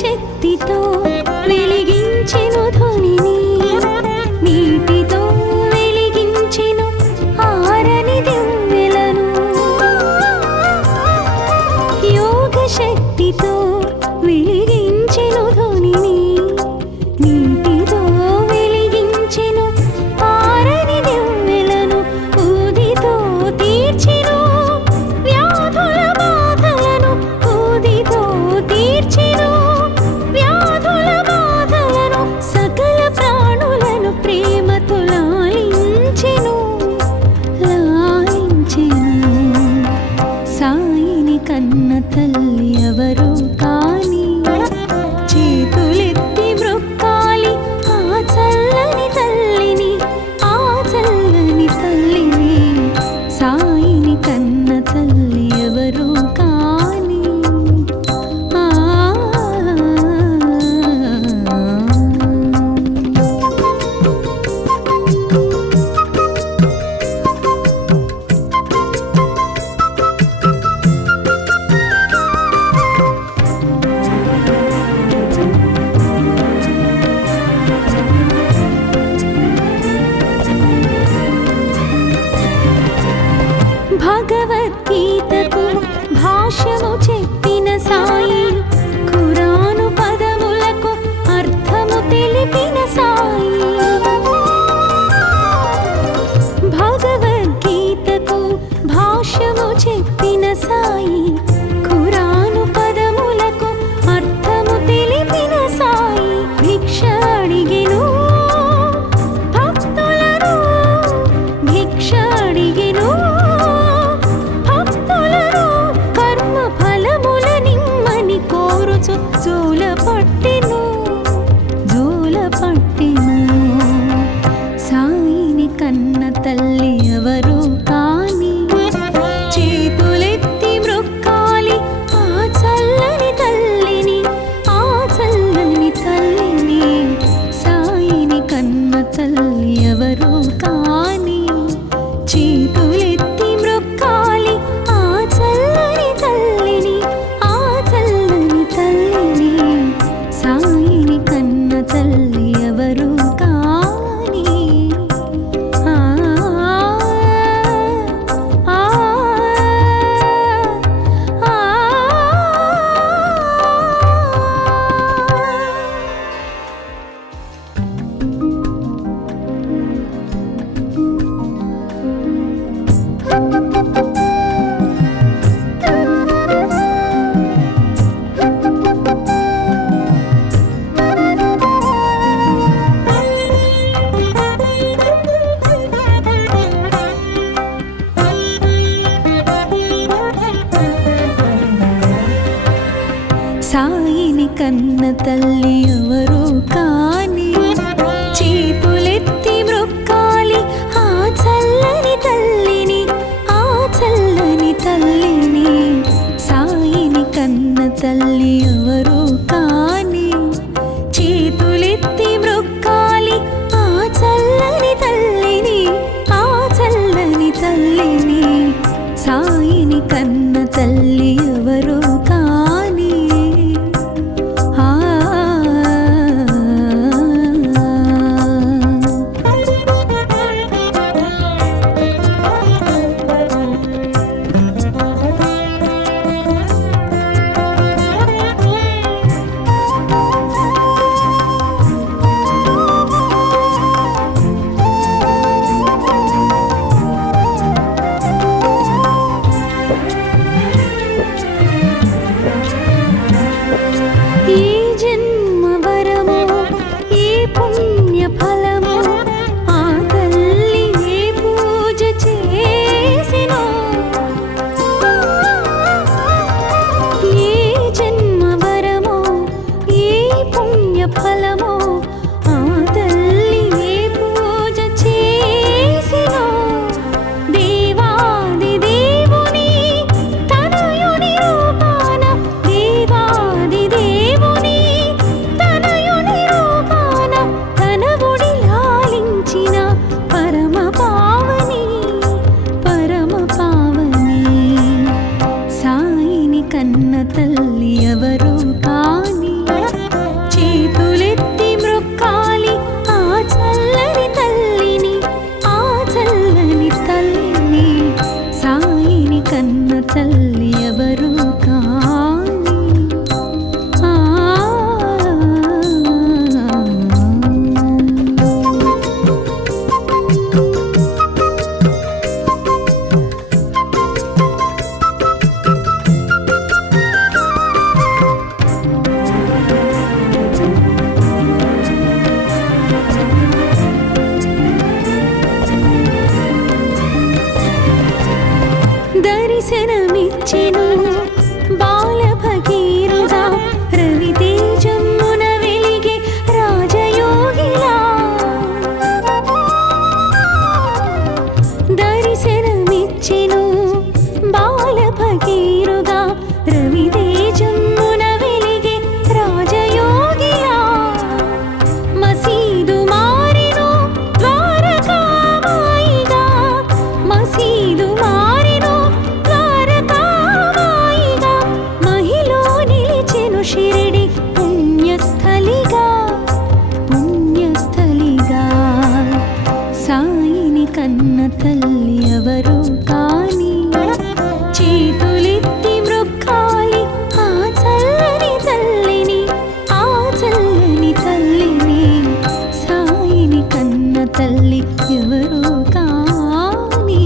శక్తితో వెలిగించెను ధ్వనిని, నీటితో వెలిగించెను ఆరని దివ్వెలను. యోగ శక్తితో వెలిగించెను ధ్వనిని, నీటితో వెలిగించెను ఆరని దివ్వెలను. ఊదితో తీర్చెను వ్యాధుల బాధలను, ఊదితో తీర్చెను వ్యాధుల బాధలను. సకల ప్రాణులను ప్రేమతో లాలించెను, లాలించెను. సాయిని కన్న తల్లి ఎవరో కాని, చేతులెత్తి మ్రొక్కాలి ఆ చల్లని తల్లిని, ఆ చల్లని తల్లిని. సాయిని కన్న తల్లి ఎవరో కాని. ఆ భగవద్గీతకు భాష్యము చెప్పిన సాయి, ఖురాను పదములకు అర్థము తెలిపిన సాయి. భగవద్గీతకు భాష్యము చెప్పిన సాయి, ఖురాను పదములకు అర్థము తెలిపిన సాయి. భిక్ష అడిగెను భక్తులను, భిక్ష అడిగెను భక్తులను. కర్మ ఫలముల నిమ్మని కోరుచు జోల పట్టెను, జోల పట్టెను. సాయిని కన్న తల్లి ఎవరో కాని, చేతులెత్తి మ్రొక్కాలి ఆ చల్లని తల్లిని, ఆ చల్లని తల్లిని. సాయిని కన్న తల్లి ఎవరో కాని, చేతులెత్తి మ్రొక్కాలి ఆ చల్లని తల్లిని, ఆ చల్లని తల్లిని. సాయిని కన్న తల్లి ఎవరో కాని. ఆ ఆ ఆ సాయిని కన్న తల్లి ఎవరో కాని, చేతులెత్తి మ్రొక్కాలి ఆ చల్లని తల్లిని, ఆ చల్లని తల్లిని. సాయిని కన్న తల్లి ఎవరో కాని, చేతులెత్తి మ్రొక్కాలి ఆ చల్లని తల్లిని, ఆ చల్లని తల్లిని. సాయిని కన్న తల్లి ఎవరో కాని. ఆ తల్లి ఎవరు కాని దర్శనమిచ్చెను బాల భగీరథ రవితేజమున వెలిగే రాజయోగిలా దర్శనమిచ్చెను బాల భగీరథ రవితేజమున వెలిగే రాజయోగిలా మసీదు మారెను ద్వారకామాయిగా మసీదు మారెను షిరిడి పుణ్యస్థలిగా పుణ్యస్థలిగా సాయిని కన్న తల్లి ఎవరు కాని చేతులెత్తి మృక్కాలి ఆ చల్లని తల్లిని ఆ చల్లని తల్లిని సాయిని కన్న తల్లి ఎవరు కాని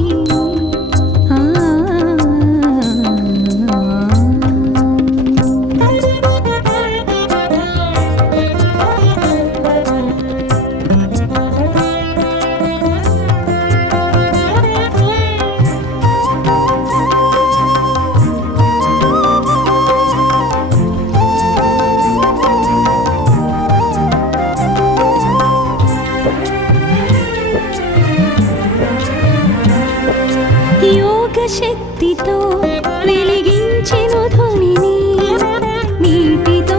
శక్తితో వెలిగించెను ధ్వనిని నీటితో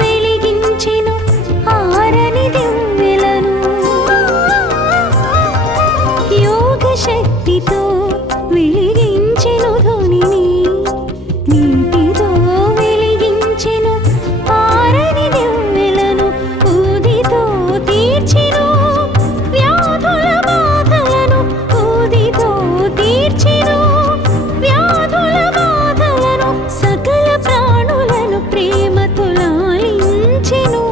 వెలిగించెను ఆరని దివ్వెలను యోగ శక్తితో వెలిగించెను ధ్వనిని నీటితో వెలిగించెను ఆరని దివ్వెలను ఊదితో తీర్చెను వ్యాధుల బాధలను ఊదితో తీర్చెను సకల ప్రాణులను ప్రేమతో లాలించెను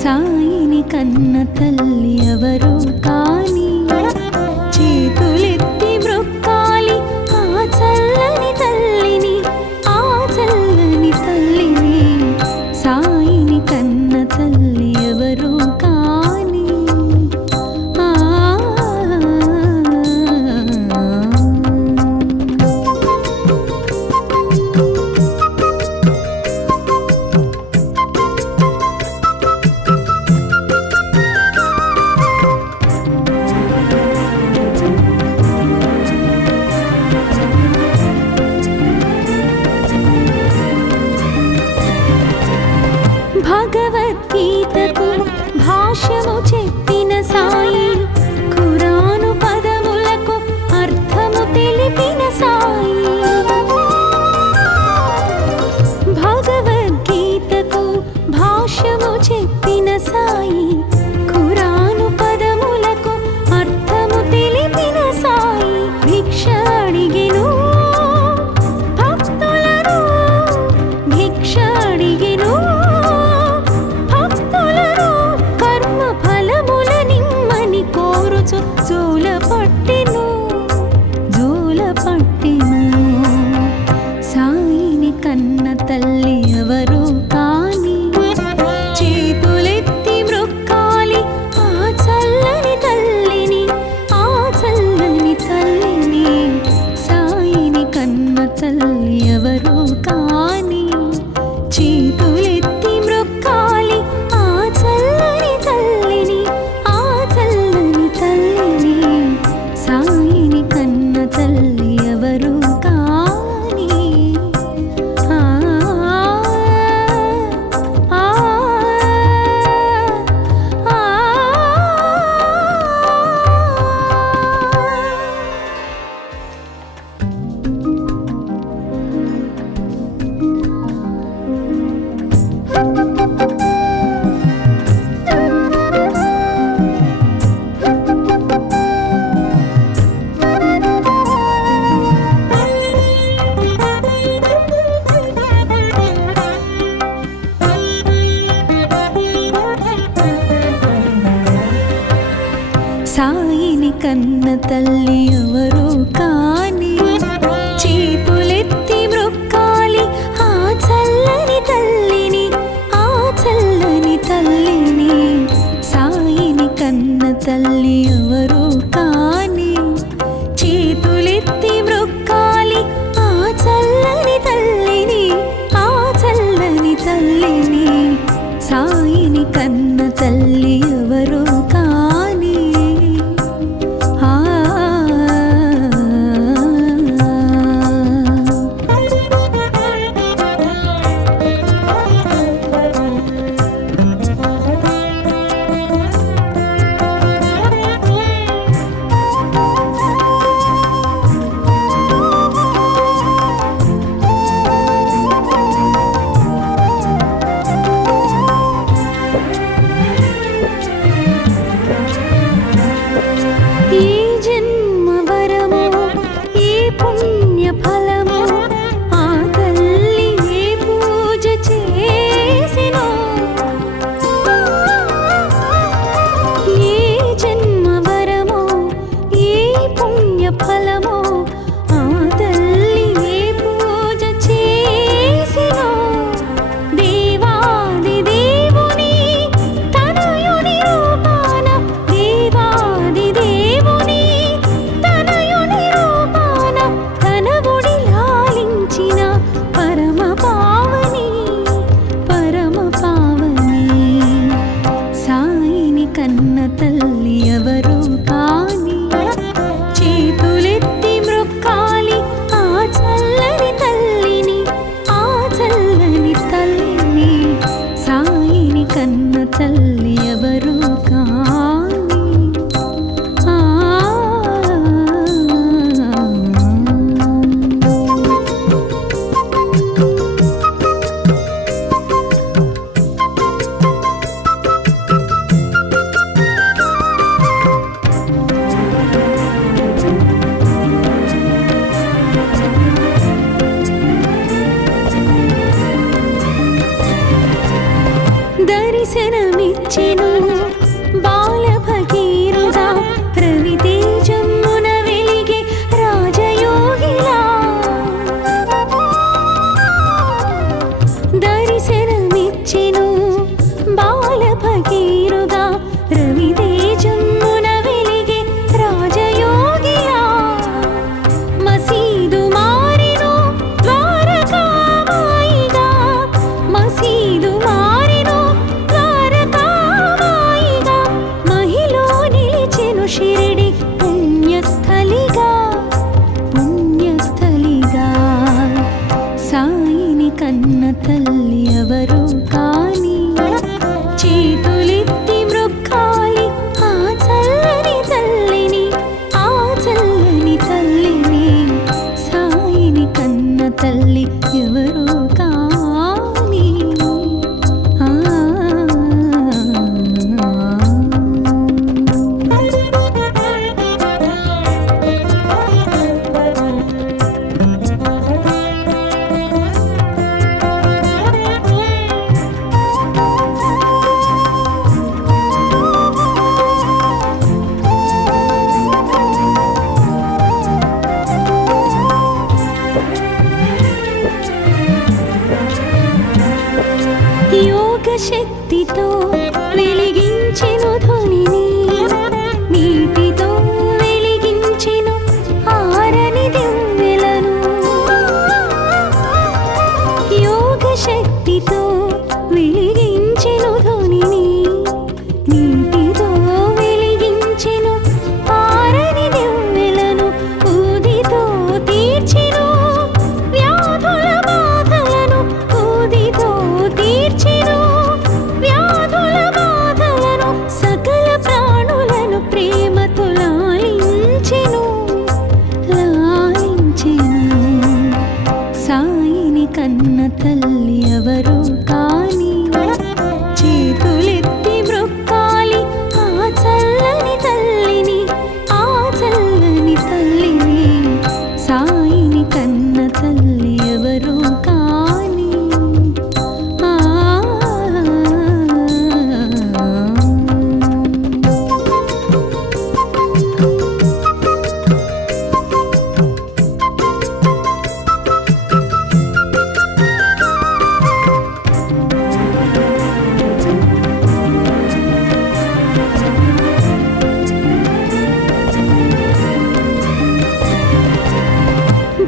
సాయిని కన్న తల్లి ఎవరు కాని చేతులెత్తి మృక్కాలి ఆ చల్లని తల్లిని ఆ చల్లని తల్లిని సాయిని కన్న తల్లి ఎవరు కాని భగవద్గీతకు భాష్యము చెప్పిన సాయి ఖురాను పదములకు అర్థము తెలిపిన సాయి భగవద్గీతకు భాష్యము చెప్పిన సాయి ఖురాను పదములకు అర్థము తెలిపిన సాయి భిక్ష అడిగెను భక్తులను భిక్ష అడిగెను జోల పట్టెను సాయిని కన్న తల్లి ఎవరు కాని చేతులెత్తి మృక్కాలి ఆ చల్లని తల్లిని ఆ చల్లని తల్లిని సాయిని కన్న తల్లి ఎవరు కాని చేతులెత్తి మృక్కాలి ఆ చల్లని తల్లిని ఆ చల్లని తల్లిని కన్న తల్లి ఎవరు కాని చేతులెత్తి మ్రొక్కాలి ఆ చల్లని తల్లిని, ఆ చల్లని తల్లిని. సాయిని కన్న తల్లి ఎవరు కాని చేతులెత్తి మ్రొక్కాలి ఆ చల్లని తల్లిని, ఆ చల్లని తల్లిని. సాయిని కన్న తల్లి ఎవరు కాని కన్న తల్లి ఎవరు కాని చేతులెత్తి మ్రొక్కాలి ఆ చల్లని తల్లిని, ఆ చల్లని తల్లిని. సాయిని కన్న తల్లి ఎవరు కాని దర్శనమిచ్చెను బాల భగీరథ రవితేజమున వెలిగే రాజయోగిలా. దర్శనమిచ్చెను బాల భగీరథ రవితేజమున వెలిగే రాజయోగిలా. మసీదు మారెను ద్వారకామాయిగా, మసీదు మారెను ద్వారకామాయిగా. మహిలో నిలిచెను షిరిడి పుణ్యస్థలిగా, పుణ్యస్థలిగా. సాయిని కన్న తల్లి ఎవరు కాని చేతులెత్తి మ్రొక్కాలి ఆ చల్లని తల్లిని, ఆ చల్లని తల్లిని. సాయిని కన్న తల్లి ఎవరు కాని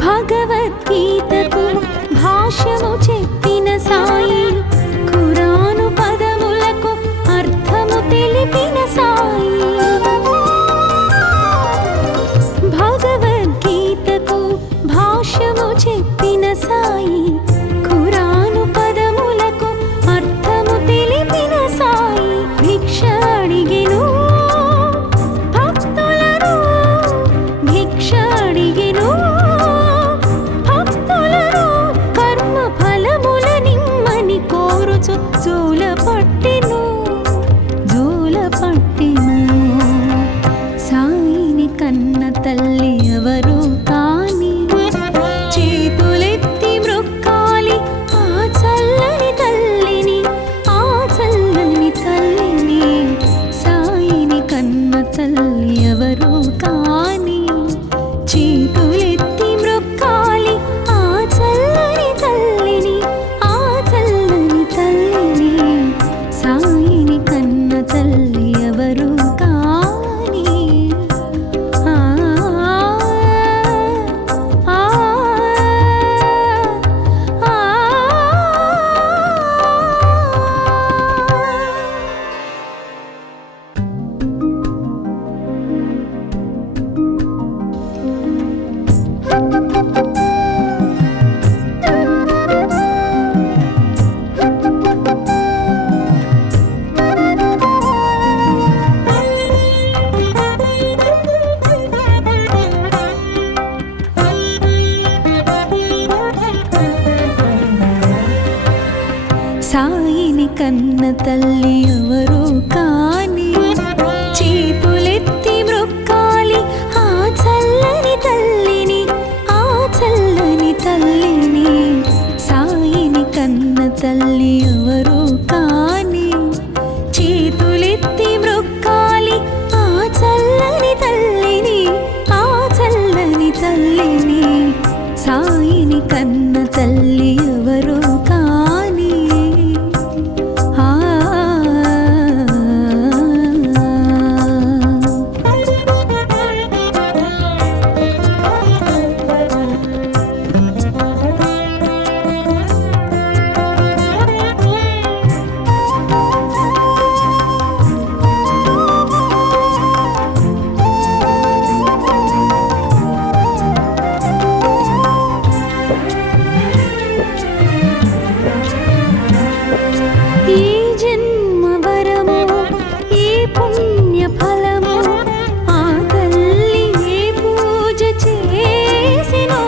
భగవద్గీతకు భాష్యము చెప్పిన సాయి, ఖురాను పదములకు అర్థము తెలిపిన సాయి. భగవద్గీతకు భాష్యము చెప్పిన సాయి, ఖురాను పదములకు అర్థము తెలిపిన సాయి. భిక్ష అడిగెను భక్తులను, భిక్ష అడిగెను భక్తులను, కర్మ ఫలముల నిమ్మని కోరుచు జోల పట్టెను, జోల పట్టెను. సాయిని కన్న తల్లి ఎవరు కాని, చేతులెత్తి మ్రొక్కాలి ఆ చల్లని తల్లిని, ఆ చల్లని తల్లిని. సాయిని కన్న తల్లి ఎవరు కాని, చేతులెత్తి మ్రొక్కాలి ఆ చల్లని తల్లిని, ఆ చల్లని తల్లిని. సాయిని కన్న తల్లి ఎవరు కాని. ఆ ఆ ఆ సాయిని కన్న తల్లి ఎవరు కాని, చేతులెత్తి మ్రొక్కాలి ఆ చల్లని తల్లిని, ఆ చల్లని తల్లిని. సాయిని కన్న తల్లి ఎవరు కాని, చేతులెత్తి మ్రొక్కాలి ఆ చల్లని తల్లిని, ఆ చల్లని తల్లిని. సాయిని కన్న తల్లి ఎవరు కాని. ఆ ఏ జన్మ వరమో, ఏ పుణ్య ఫలమో, ఆ తల్లి ఏ పూజ చేసినో.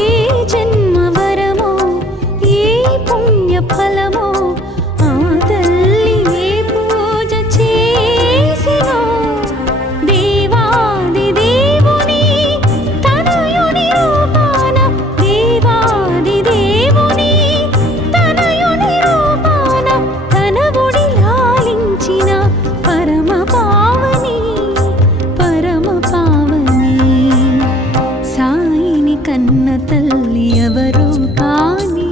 ఏ జన్మ వరమో, ఏ పుణ్య ఫలమో, ఆ తల్లి ఏ పూజ చేసినో. దేవాది దేవుని తనయుని రూపాన, దేవాది దేవుని తనయుని రూపాన, తన ఒడి లాలించిన పరమ పావని, పరమ పావని. సాయిని కన్న తల్లి ఎవరు కాని,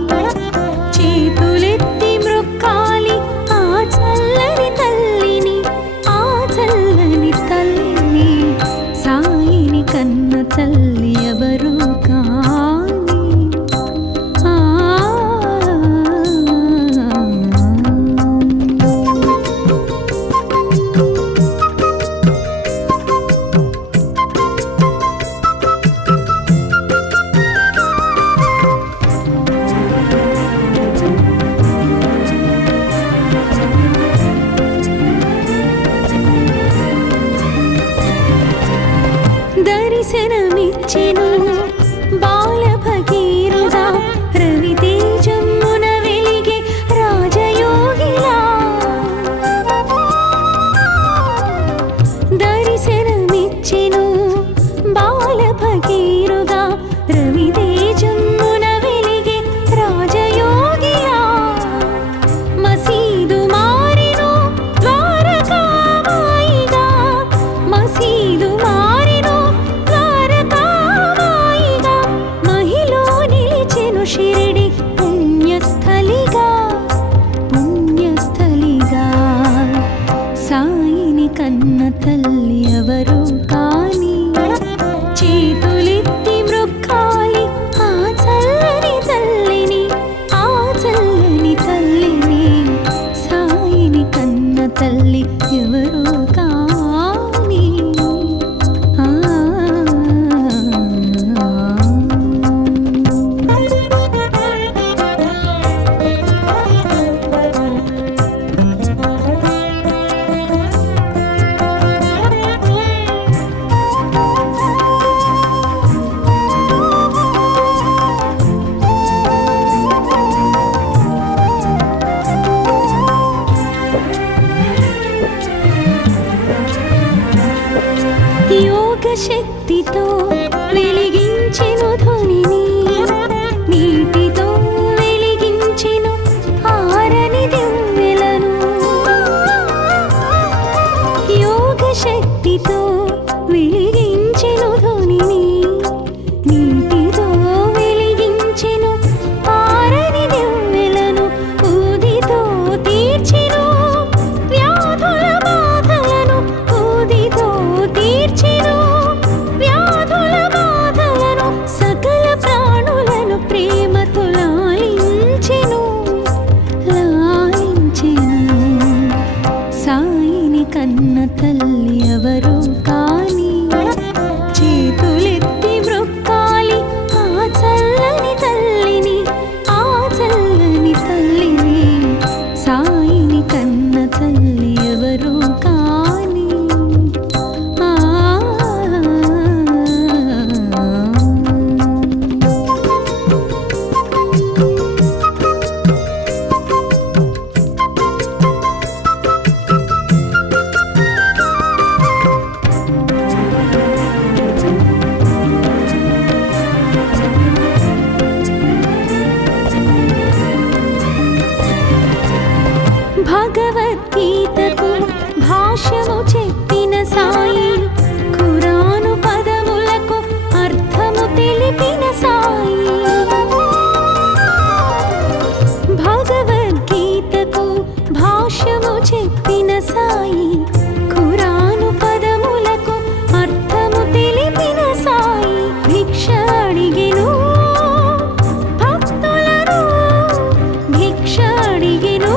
చేతులెత్తి మ్రొక్కాలి ఆ చల్లని తల్లిని, ఆ చల్లని తల్లిని. సాయిని కన్న తల్లి ఎవరు కాని. ఆ దర్శనమిచ్చెను బాల భగీరథ, రవితేజమున వెలిగే రాజయోగిలా. దర్శనమిచ్చెను బాల భగీరథ, రవితేజమున వెలిగే రాజయోగిలా. మసీదు మారెను ద్వారకామాయిగా, మసీదు మారెను ద్వారకామాయిగా. మహిలో నిలిచెను షిరిడి పుణ్యస్థలిగా, పుణ్యస్థలిగా. సాయిని కన్న తల్లి ఎవరు కాని, శక్తితో వెలిగించెను ధ్వనిని, నీటితో వెలిగించెను ఆరని దివ్వెలను. యోగ శక్తితో వెలిగించెను ధ్వనిని, నీటితో వెలిగించెను ఆరని దివ్వెలను. ఊదితో తీర్చెను వ్యాధుల బాధలను, ఊదితో తీర్చెను వ్యాధుల బాధలను. సకల ప్రాణులను ప్రేమతో లాలించెను, లాలించెను. సాయిని కన్న తల్లి ఎవరో కాని, చేతులెత్తి మ్రొక్కాలి ఆ చల్లని తల్లిని, ఆ చల్లని తల్లిని. సాయిని కన్న తల్లి ఎవరో కాని. భగవద్గీతకు భాష్యము చెప్పిన సాయి, ఖురాను పదములకు అర్థము తెలిపిన సాయి. భగవద్గీతకు భాష్యము చెప్పిన సాయి, ఖురాను పదములకు అర్థము తెలిపిన సాయి. భిక్ష అడిగెను భక్తులను, భిక్ష అడిగెను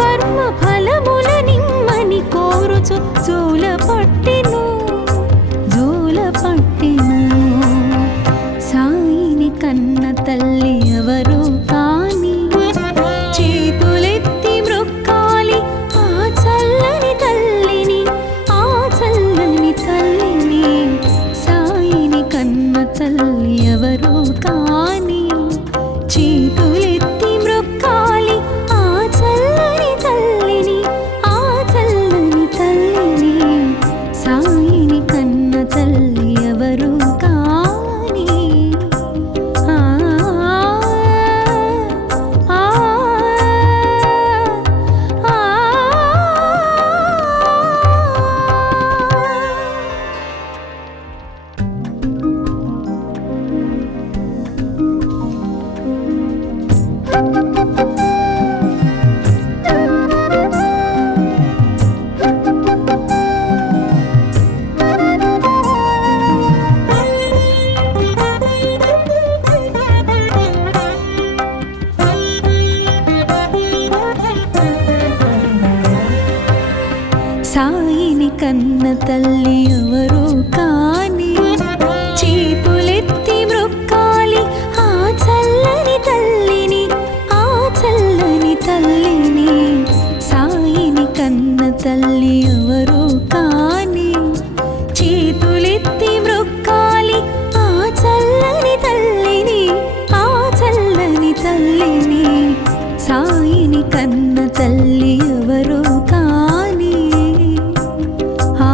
కర్మ ఫలముల నిమ్మని కోరుచు జోల పట్టెను, జోల పట్టెను. సాయిని కన్న తల్లి ఎవరో కాని, చేతులెత్తి మ్రొక్కాలి ఆ చల్లని తల్లిని, ఆ చల్లని తల్లిని. సాయిని కన్న తల్లి ఎవరో కాని, చేతులెత్తి మ్రొక్కాలి ఆ చల్లని తల్లిని, ఆ చల్లని తల్లిని. సాయిని కన్న తల్లి ఎవరో కాని. ఆ ఆ ఆ సాయిని కన్న తల్లి ఎవరో కాని, చేతులెత్తి మ్రొక్కాలి ఆ చల్లని తల్లిని, ఆ చల్లని తల్లిని. సాయిని కన్న తల్లి ఎవరో కాని, చేతులెత్తి మ్రొక్కాలి ఆ చల్లని తల్లిని, ఆ చల్లని తల్లిని. సాయిని కన్న తల్లి ఎవరో కాని. ఆ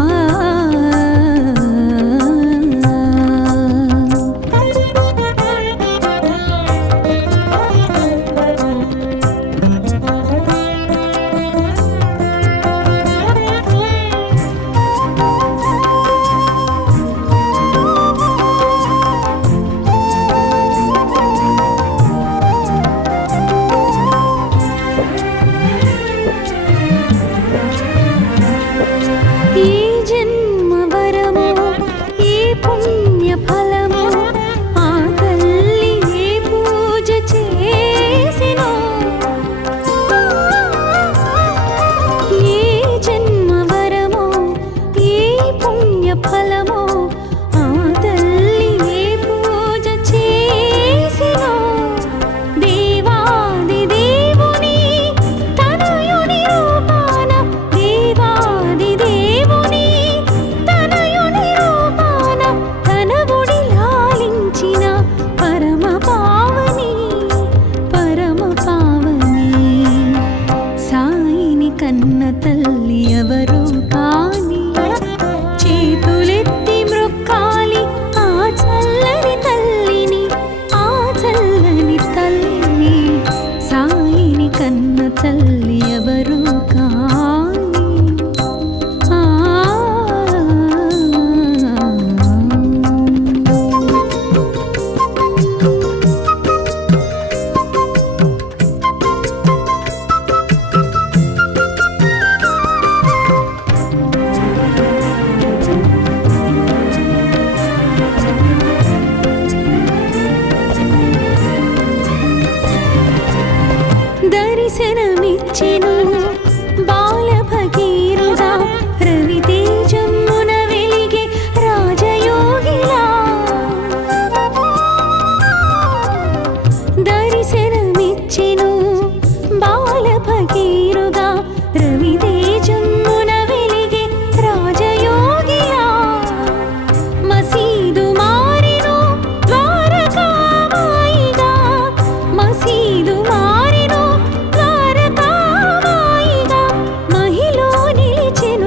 కన్న తల్లి ఎవరో కాని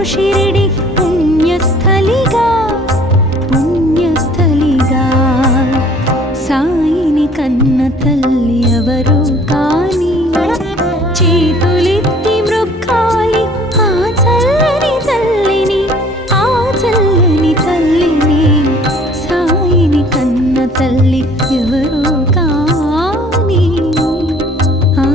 షిరిడి పుణ్యస్థలిగా పుణ్యస్థలిగా సాయిని కన్న తల్లి ఎవరు కాని చేతులెత్తి మ్రొక్కాలి ఆ చల్లని తల్లిని ఆ చల్లని తల్లిని సాయిని కన్న తల్లి ఎవరు కాని ఆ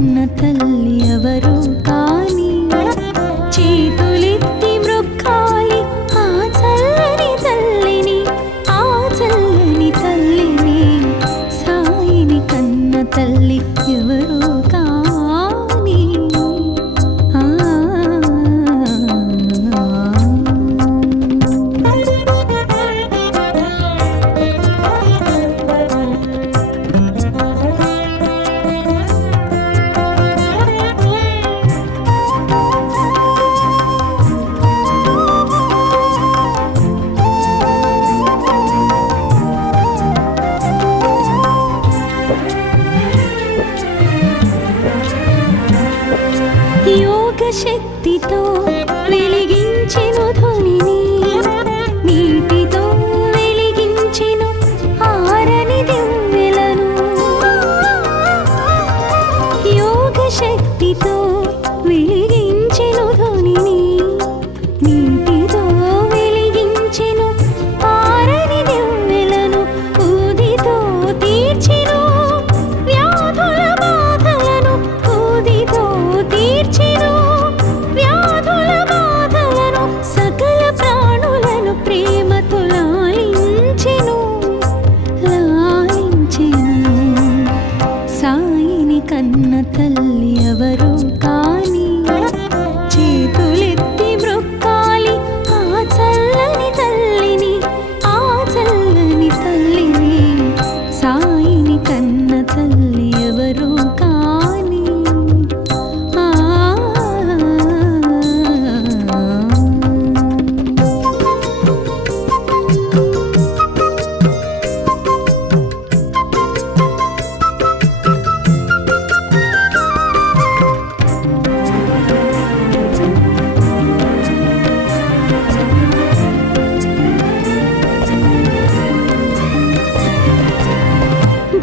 కన్న తల్లి ఎవరు కాని చేతులెత్తి మ్రొక్కాలి ఆ చల్లని తల్లిని, ఆ చల్లని తల్లిని. సాయిని కన్న తల్లి ఎవరు కాని యోగ శక్తితో వెలిగించెను ధ్వనిని, నీటితో వెలిగించెను ఆరని దివ్వెలను. యోగ శక్తితో వెలిగించెను ధ్వనిని, నీటితో వెలిగించెను ఆరని దివ్వెలను. ఊదితో తీర్చెను వ్యాధుల బాధలను, ఊదితో తీర్చెను వ్యాధుల బాధలను. సకల ప్రాణులను ప్రేమతో లాలించెను, లాలించెను. సాయిని కన్న తల్లి ఎవరు కాని చేతులెత్తి మ్రొక్కాలి ఆ చల్లని తల్లిని, ఆ చల్లని తల్లిని. సాయిని కన్న తల్లి ఎవరు కాని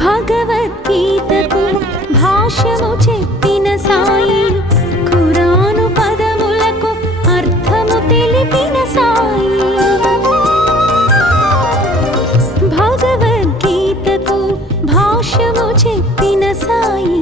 భగవద్గీతకు భాష్యము చెప్పిన సాయి, ఖురాను పదములకు అర్థము తెలిపిన సాయి. భగవద్గీతకు భాష్యము చెప్పిన సాయి,